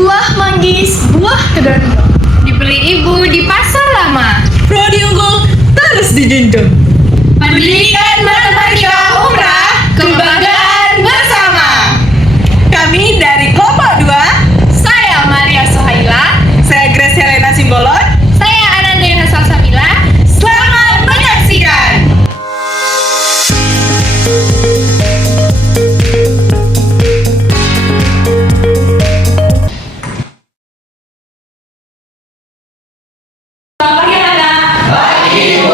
Buah manggis, buah kedondong. Dibeli ibu di pasar lama. Prodi unggul terus dijunjung. Pendidikan matematika umrah, kebanggaan bersama. Kami dari kelompok 2. Saya Maria Sohaila. Saya Grace Helena Simbolon. Saya Ananda Salsabila. Selamat menyaksikan. Selamat pagi anak-anak. Pagi, Ibu.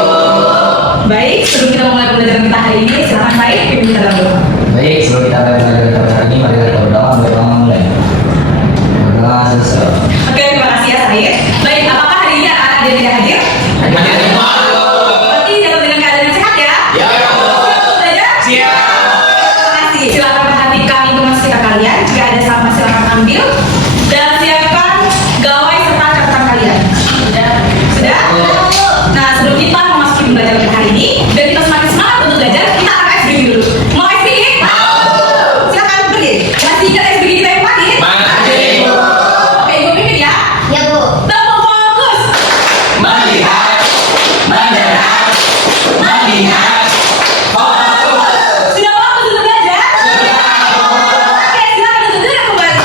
Baik, sebelum kita mulai pembelajaran kita hari ini, silakan saya pimpin kita dulu. Baik, sebelum kita mulai pelajaran kita hari ini, mari kita berdoa mulai. Berdoa selesai. Oke, terima kasih ya Said. Baik, apakah hari ini anak-anak ada yang tidak hadir? Hadir semua, Bu. Berarti dalam dengan keadaan yang sehat ya? Ya, Bu. Siap belajar? Siap. Terima kasih. Silakan perhatikan tugas kita kalian. Jika ada sampah silakan ambil dan siapkan gawai serta catatan kalian. Sudah? Sudah? Nah, sebelum kita memasuki pembelajaran kita hari ini, biar kita semakin semangat untuk belajar, kita akan ice breaking dulu. Mau ice breaking? Silakan berdiri. Masih ingat ice breaking kita yang tadi? Masih, Ibu. Oke, Ibu pimpin ya. Ya, Bu. Tepuk fokus. Melihat, mendengar, melihat. Sudah waktu untuk belajar? Oke, silakan duduk kembali.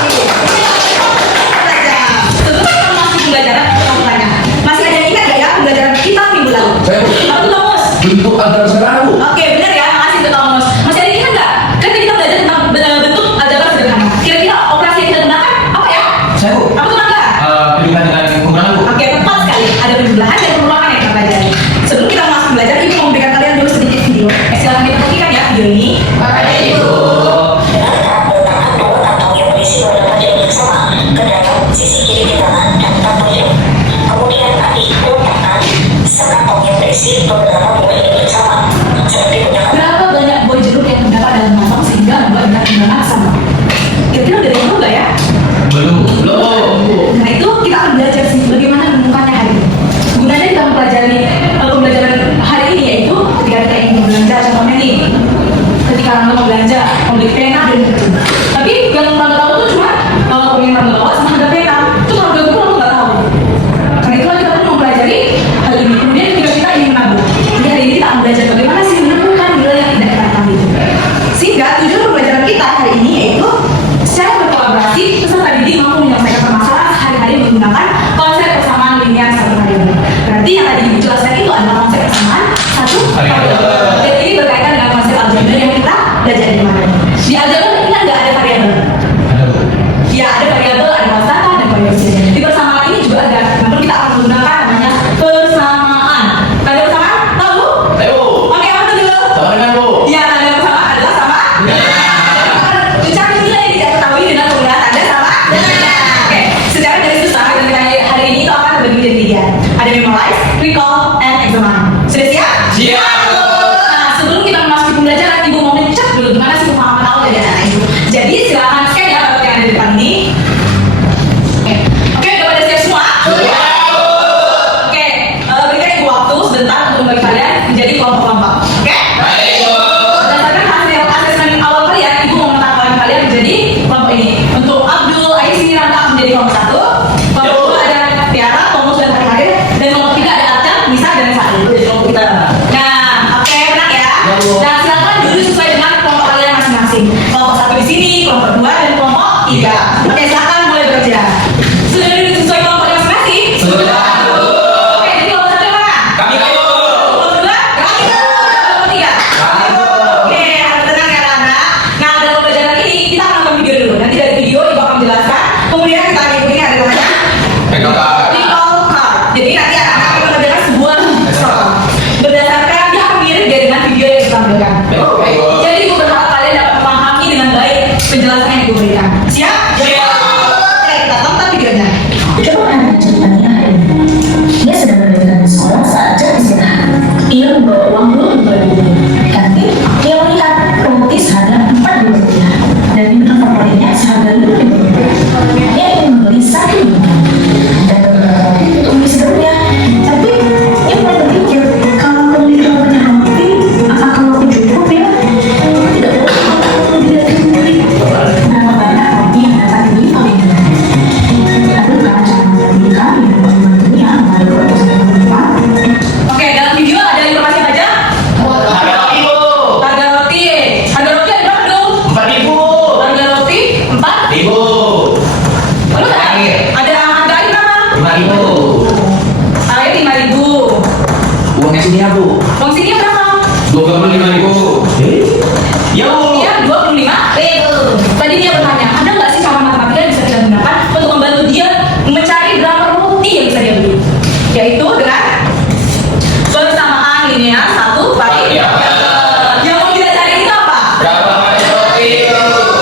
Belajar. Sebelum kita masuk pembelajaran, kita mau tanya. Masih ada yang ingat gak ya pembelajaran kita minggu lalu? Satu Thomas. Bentuk aljabar sederhana, Bu. Oke, benar ya. Makasih untuk Thomas. Masih ada yang ingat nggak? Kan tadi kita belajar tentang bentuk aljabar sederhana. Kira-kira operasi yang kita gunakan apa ya? Saya, Bu. Apa tuh nggak? Perhitungan dengan pengurangan, Bu. Oke, tepat sekali. Ada penjumlahan dan pengurangan yang kita pelajari. Sebelum kita masuk belajar, Ibu mau memberikan kalian dulu sedikit video. Silakan kita perhatikan ya video ini. Baik, Ibu. Dengan tahap meletakkan dua kantong yang berisi dua lembar yang sama ke dalam sisi kiri di kanan dan tampuk hidung. Kemudian adik letakkan sekantong yang berisi beberapa buah yang sama seperti punya Berapa banyak buah jeruk yang terdapat dalam kantong sehingga membuat berat timbangan sama? Kira-kira udah tahu nggak ya? Belum, Bu. Nah itu kita akan belajar sih bagaimana menemukannya hari ini. Gunanya kita mempelajari pembelajaran hari ini yaitu ketika kita ingin belanja, contohnya nih, ketika Rangga mau belanja, mau beli pena dan buku. Tapi yang Rangga tahu tuh cuma pengen Rangga bawa sama harga pena. Itu kalau udah buku Rangga nggak tahu. Karena itulah kita perlu mempelajari hal ini. Kemudian ketika kita ingin menabung, jadi hari ini kita akan belajar bagaimana sih menemukan nilai yang tidak kita ketahui itu. Sehingga tujuan pembelajaran kita hari ini yaitu secara berkolaborasi peserta didik mampu menyelesaikan permasalahan sehari-hari menggunakan konsep persamaan linear satu variabel. Berarti yang tadi dijelaskan itu adalah konsep persamaan satu variabel. Dan ini berkaitan dengan konsep aljabar yang kita belajar di mana. Di aljabar kita nggak ada variabel. Ada, Bu. Ya ada variabel, ada konstanta, dan variabel. Di persamaan ini juga ada. Namun kita akan menggunakan namanya persamaan. Tanda persamaan tahu? Ayo, Bu. Oke, apa itu dulu? Sama dengan, Bu. Ya, tanda persamaan adalah sama. Mencari nilai yang tidak ketahui dengan penggunaan tanda sama. Oke, secara garis besar dan kita hari ini itu akan terbagi menjadi 3. Ada memorize, recall, and examine. Sudah siap? Siap, Bu. Nah, sebelum kita memasuki pembelajaran, Ibu mau ngecek dulu gimana sih pemahaman awal dari anak air. Ada harga air berapa? 5.000. Air 5.000. Uangnya sini ya bu. Uang sini berapa? 25.000. Ya bu. Iya, 25.000. Tadi dia bertanya, ada nggak sih cara matematika yang bisa kita gunakan untuk membantu dia mencari berapa roti yang bisa dia beli? Yaitu dengan persamaan linear 1 variabel. Yang mau kita cari itu apa? Berapa banyak roti?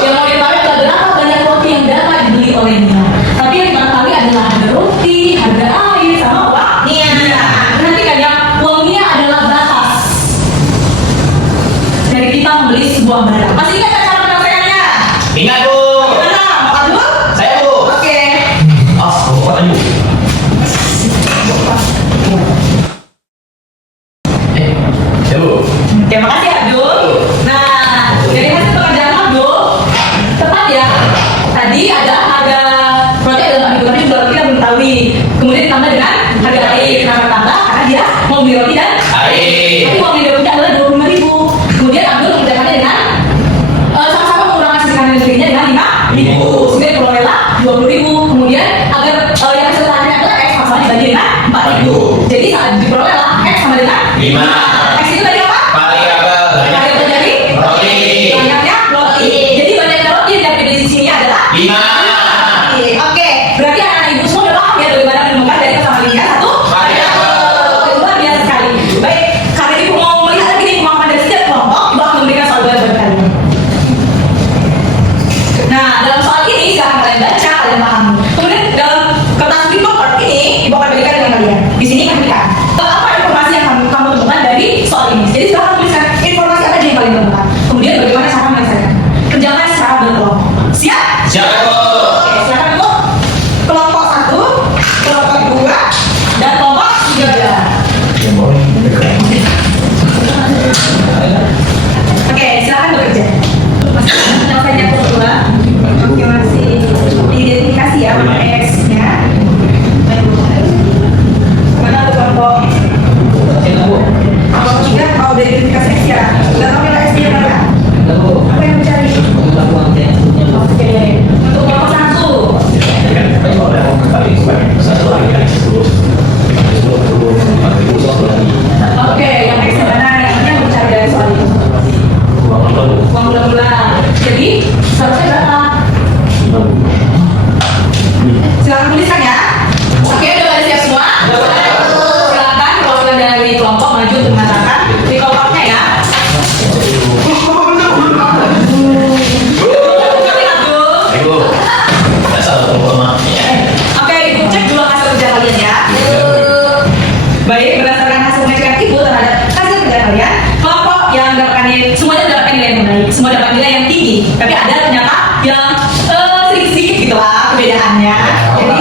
Yang mau ditarik adalah berapa banyak roti yang dapat dibeli olehnya. Tapi yang kita tahu adalah harga roti, harga air, sama uangnya. Perhatikan ya, uangnya adalah batas dari kita membeli sebuah barang. Masih ingat kan cara penyelesaiannya? Ingat bu. Gimana? Makan dulu? Saya bu. Oke. Oh, bapak tanya bu. Ya bu. Terima kasih Abdul. Nah, dari hasil pekerjaan Abdul, tepat ya. Tadi ada harga roti adalah 4.000, tapi jual roti kita belum tahu. Kemudian ditambah dengan harga air. Kenapa tambah? Karena dia mau beli roti dan Air. tapi uang yang dia punya adalah 25.000. Kemudian Abdul mengerjakannya dengan sama-sama mengurangi sisi kanan listriknya dengan 5.000. Sehingga diperolehlah 20.000. Kemudian agar yang hasil terakhirnya adalah X sama dibagi dengan 4.000. Jadi saat diperolehlah X sama dengan 5. X itu tadi apa? Variabel. Variabel dari Roti. banyaknya roti. Jadi banyaknya roti yang dapat di sini adalah 5. Oke, berarti anak ibu semua udah paham ya bagaimana menemukan dari persamaan linear 1 variabel. Luar biasa sekali. Baik, karena ibu mau melihat lagi nih kemampuan dari setiap kelompok, ibu akan memberikan soal buat kalian. Nah, dalam soal ini silahkan kalian baca, kalian pahami. Kemudian dalam kertas report ini, ibu akan berikan dengan kalian. Di sini ketika apa informasi yang kamu temukan dari soal ini. Jadi silahkan tuliskan informasi apa aja yang kalian temukan. Kemudian bagaimana cara menyelesaikan. Kerjakan secara berkelompok. Siap? Siapa bu? Oke, silakan bu. Kelompok 1, kelompok 2, dan kelompok 3. Oke, silakan bekerja. Masih menyelesaikan kelompok 2. Oke, masih diidentifikasi ya sama X-nya. Mana tuh kelompok? Kelompok 3 mau identifikasi X ya? Udah tahu nilai X-nya berapa? Apa yang mencari? Oke, untuk kelompok 1. Oke, yang X mana? Yang mana yang mencari dari soal itu? Uang bulan-bulan. Jadi, seharusnya berapa? Silakan tuliskan ya. Oke, udah pada siap semua? Silakan kalau dari kelompok maju untuk mengatakan di kelompoknya ya. Bu. Dasar maafnya. Oke, ibu cek dulu hasil kerja kalian ya. Baik, berdasarkan hasil pengecekan ibu terhadap hasil kerja kalian, kelompok yang mendapatkan nilai, semuanya mendapatkan nilai yang baik, semua dapat nilai yang tinggi. Tapi ada ternyata yang sedikit-sedikit gitu lah perbedaannya. Jadi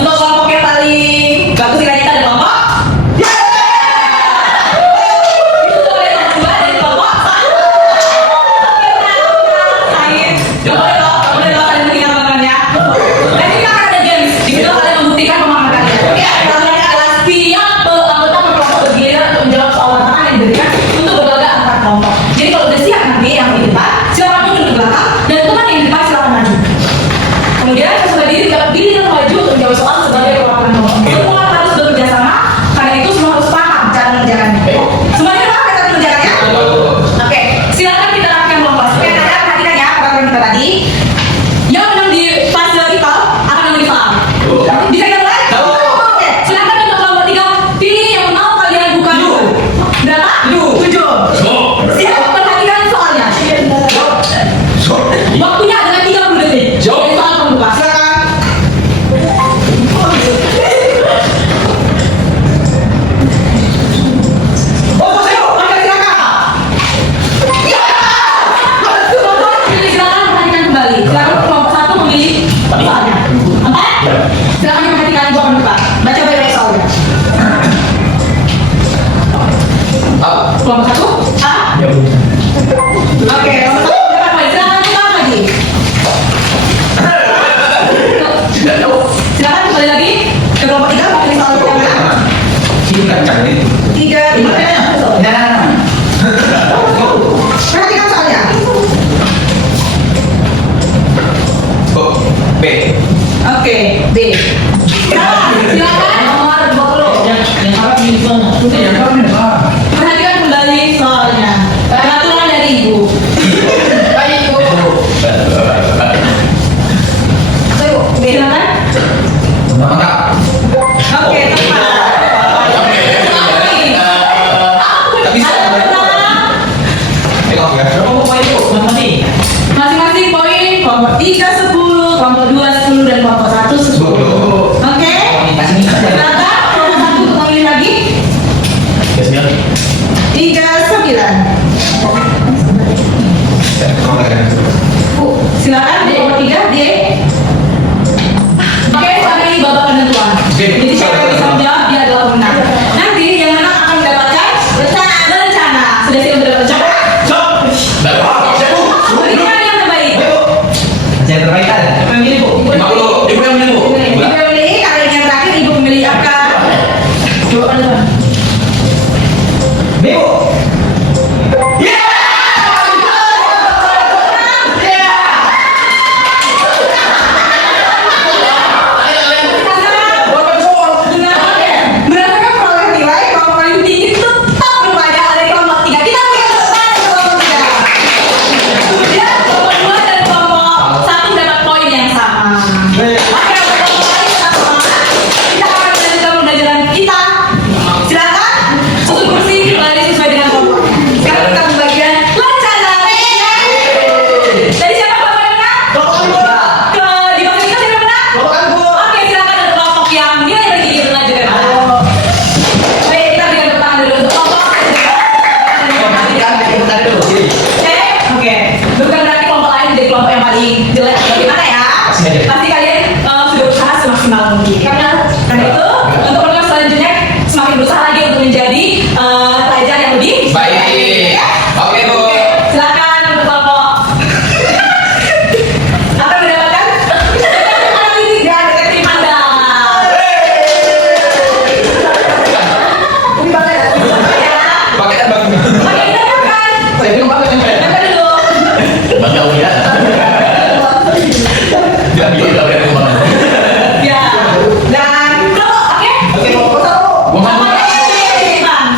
untuk kelompok yang paling bagus kita ada kelompok. Itu boleh dua dari kelompok. Boleh lo kalian berikan bangannya. Nanti kita akan ada games. Di situ kalian membuktikan pemahaman kalian. Oke, kalian adalah setiap anggota berkelompok bergiliran untuk menjawab soal tantangan yang diberikan untuk berlaga antar kelompok. Jadi kalau udah siap nanti yang di depan, silakan mundur ke belakang dan teman yang di depan silakan maju. Kemudian sesudah diri dapat diri dan maju untuk menjawab soal sebagai perwakilan kelompok. Semua harus bekerja sama, karena itu semua harus paham cara mengerjakannya. Semuanya paham cara mengerjakannya? Oke, silakan kita lakukan kelompok. Oke, kalian perhatikan ya peraturan kita tadi. Yang menang di fase recall akan menang di soal. Bisa kita mulai? Oke, silakan untuk kelompok 3 pilih yang mau kalian buka dulu. Berapa? 7. Siap perhatikan soalnya. Waktunya adalah 30 detik. Dari soal pembuka. Silakan. silakan. Berapa kak? Oke, tepat. Tak bisa. Tengok ya. Berapa poin itu? Masing-masing. Masing-masing poin kelompok 3 10, kelompok 2 10 dan kelompok 1 10. Oke? Kasih nih. Silakan kelompok 1 untuk memilih lagi. 39. Silakan di kelompok 3 dia. Oke, sekarang ini babak penentuan. Jadi siapa yang bisa menjawab dia adalah pemenang. Nanti yang menang akan mendapatkan rencana. Sudah siap untuk rencana? Berikan yang terbaik. Saya terbaik kan? Memilih Bu. 50. Ibu yang milih, Bu. Ibu yang memilih, kalau yang terakhir Ibu memilih apa? Coba penentuan. Bebo. Berdasarkan perolehan nilai, kelompok paling tinggi tetap berpada dari kelompok 3. Kita berikan tepuk tangan untuk kelompok 3. Kemudian kelompok 2 dan kelompok 1 dapat poin yang sama. Oke, untuk kelompok lain tetap semangat. Kita akan melanjutkan pembelajaran kita. Silakan tutup kursi kembali sesuai dengan kelompok. Sekarang kita membagian rencana. Tadi siapa kelompok yang menang? Di bawah kita siapa yang menang? Oke, silakan untuk kelompok yang nilai tertinggi melanjutkan. Baik, kita berikan tepuk tangan dulu untuk kelompok. Oke. Bukan berarti kelompok lain menjadi kelompok yang paling jelek. Bagaimana ya? Pasti kalian sudah berusaha semaksimal mungkin. Karena itu, untuk program selanjutnya semakin berusaha lagi untuk menjadi pelajar yang lebih Baik. Oke, Bu. Silakan untuk kelompok akan mendapatkan analisis dan detektif Anda. Paketan bagus. Oke, kita siapkan. Siapkan dulu. Bagi Aulia. Ya, dia udah kemana. Ya. Dan oke.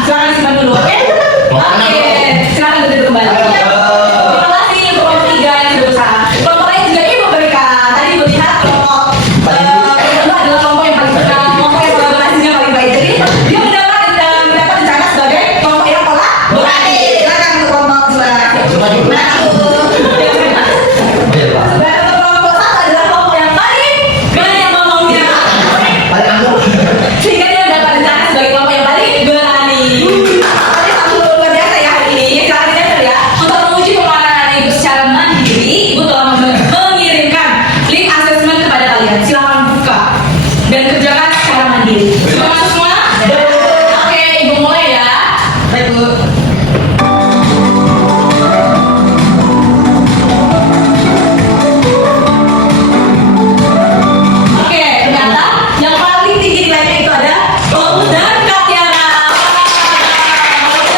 Silakan simpan dulu, oke? Oke, silakan duduk kembali. Terima kasih untuk kelompok 3 yang sudah berusaha. Kelompok lain juga Ibu berikan. Tadi Ibu lihat kelompok kedua adalah kelompok yang paling kelompok yang kolaborasinya paling baik. Jadi dia mendapat rencana sebagai kelompok yang kolaborasi. Silakan untuk kelompok 2. Dan untuk kelompok 1 adalah kelompok yang paling banyak ngomongnya. Sehingga dia mendapat rencana sebagai kelompok yang paling berani. Tadi satu luar biasa ya hari ini. Silakan dilihat ya. Untuk menguji kepemimpinan Ibu secara mandiri, Ibu telah mengirimkan link asesmen kepada kalian. Silakan buka dan kerjakan secara mandiri. Sudah masuk semua? Oke, Ibu mulai ya. Baik, Bu. Oke, ternyata yang paling tinggi nilainya itu ada Paulus dan Katiana.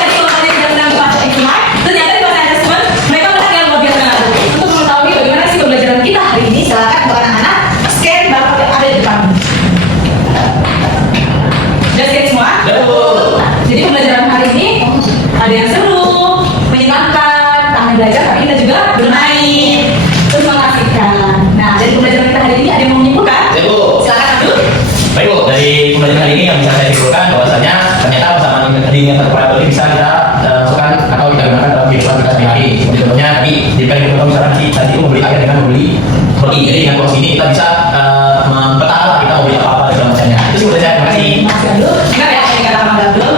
Tadi kalau kalian tidak menang bahasa Inggris, ternyata di bahasa assessment mereka melihat luar biasa. Untuk mengetahui bagaimana sih pembelajaran kita hari ini, silakan untuk anak-anak scan barcode yang ada di depan. Sudah scan semua? Jadi pembelajaran hari ini ada yang seru, menyenangkan, taman belajar, tapi kita juga bermain, terus mengasihkan. Nah, dari pembelajaran kita hari ini ada yang mau menyimpulkan? Ya, Bu. Silakan Abdul. Baik, Bu. Dari pembelajaran hari ini yang bisa saya simpulkan bahwasanya ternyata persamaan indikator variabel ini bisa kita masukkan atau kita gunakan dalam kehidupan kita sehari-hari. Seperti contohnya tadi, jika kita tahu misalnya tadi itu membeli air dengan membeli roti. Jadi dengan proses ini kita bisa mempetah kita mau beli apa-apa dan segala macamnya. Itu sih menurut saya. Terima kasih. Mas Abdul, benar ya apa yang kata Mas Abdul,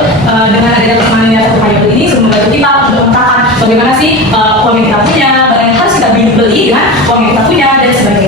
dengan adanya persamaan indikator variabel ini sudah membantu kita untuk memetakan bagaimana sih uang yang kita punya, barang yang harus kita beli dengan uang yang kita punya dan sebagainya.